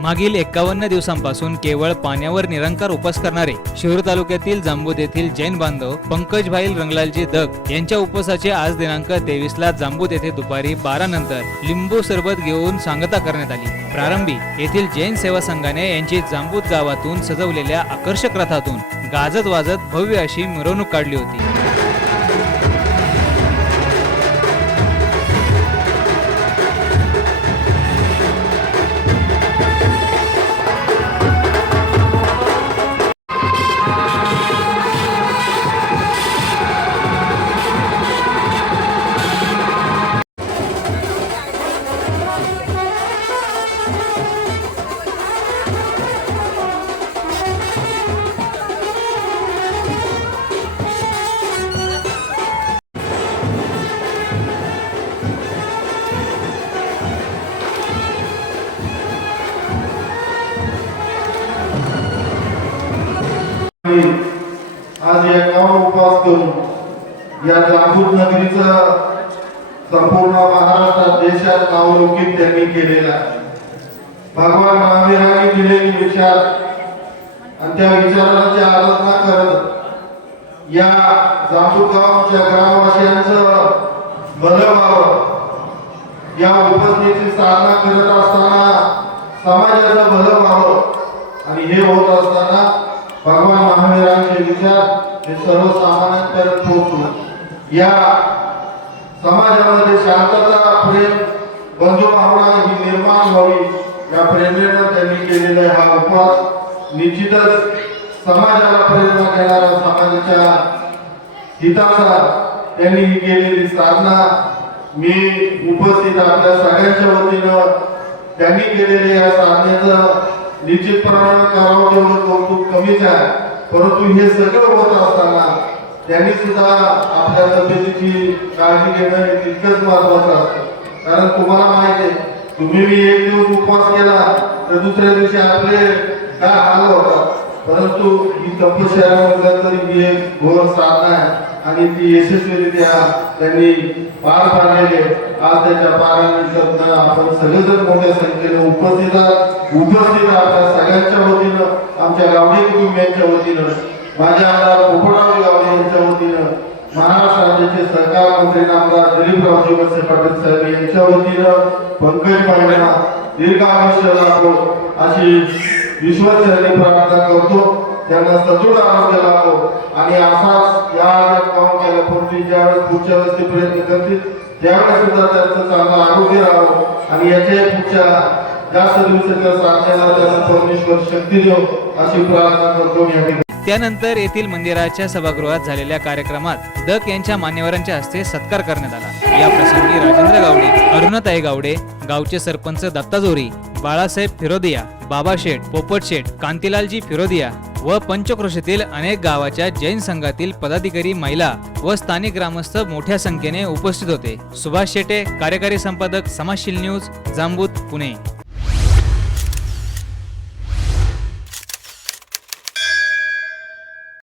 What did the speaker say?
मागील एक्कावन्न दिवसांपासून केवळ पाण्यावर निरंकार उपास करणारे शिरूर तालुक्यातील जांबूद येथील जैन बांधव पंकज भाईल रंगलालजी दग यांच्या उपवासाचे आज दिनांक तेवीस ला जांबूद येथे दुपारी बारा नंतर लिंबू सरबत घेऊन सांगता करण्यात आली. प्रारंभी येथील जैन सेवा संघाने यांची जांबूद गावातून सजवलेल्या आकर्षक रथातून गाजत वाजत भव्य अशी मिरवणूक काढली होती. या जांबूत नगरीचा संपूर्ण महाराष्ट्रात देशात नावलौकिक त्यांनी केलेला भगवान महावीरांनी दिलेले विचार आणि त्या विचारांची आराधना करत या जांबूगावच्या ग्रामवासियांचं भलं व्हावं या उपस्थितीची साधना करत असताना समाजाचं भलं व्हावं आणि हे होत असताना भगवान महावीरांचे विचार हे सर्वसामान्यांपर्यंत पोहोचू या समाजामध्ये शांतता प्रेम बंधुभावना ही निर्माण व्हावी. या प्रेरणेनं त्यांनी केलेला हा उपवास निश्चितच समाजाला प्रेरणा देणारा समाजाच्या हिताचा त्यांनी ही केलेली साधना मी उपस्थित आपल्या सगळ्यांच्या वतीनं त्यांनी केलेल्या या साधनेचं निश्चितपणानं करावं तेवढं कौतुक कमीच आहे. परंतु हे सगळं होत असताना त्यांनी सुद्धा आपल्या तब्येतीची काळजी घेणं हे तितकंच महत्वाचं असतं. कारण तुम्हाला माहिती आहे तुम्ही मी एक दिवस उपवास केला तर दुसऱ्या दिवशी आपले काय हाल होतात. परंतु ही तपश्चर्या म्हटलं तरी ही एक घोर साधना आहे. आणि ती यशस्वीरित्या त्यांनी पार पाडलेली आज त्याच्या पारानंतर आपण सगळेजण मोठ्या संख्येनं उपस्थित उपस्थित आपल्या सगळ्यांच्या वतीनं आमच्या गावडी कुटुंबियांच्या वतीनं. माझ्या आमदार पोपटराव गावडे यांच्या वतीनं महाराष्ट्र राज्याचे सहकार मंत्री आमदार दिलीपरावजी वळसे पाटील साहेब यांच्या वतीनं पंकज पांढरा दीर्घ आयुष्य लाभो अशी विश्वचरणी प्रार्थना करतो. त्यांना सदृढ आरोग्य लाभो. आणि असाच या काम केल्या पूर्वी ज्यावेळेस पुढच्या वेळेस ते प्रयत्न करतील त्यावेळेस सुद्धा त्यांचं चांगलं आरोग्य राहावं. आणि याच्या पुढच्या जास्त दिवसाच्या साधनेला त्यांना परमेश्वर शक्ती देव अशी प्रार्थना करतो या ठिकाणी. त्यानंतर येथील मंदिराच्या सभागृहात झालेल्या कार्यक्रमात दक यांच्या मान्यवरांच्या हस्ते सत्कार करण्यात आला. या प्रसंगी राजेंद्र गावडे अरुणाताई गावडे गावचे सरपंच दत्ता जोरी बाळासाहेब फिरोदिया बाबा शेठ पोपट शेठ कांतीलालजी फिरोदिया व पंचक्रोशीतील अनेक गावाच्या जैन संघातील पदाधिकारी महिला व स्थानिक ग्रामस्थ मोठ्या संख्येने उपस्थित होते. सुभाष शेटे कार्यकारी संपादक समाजशील न्यूज जांबूत पुणे.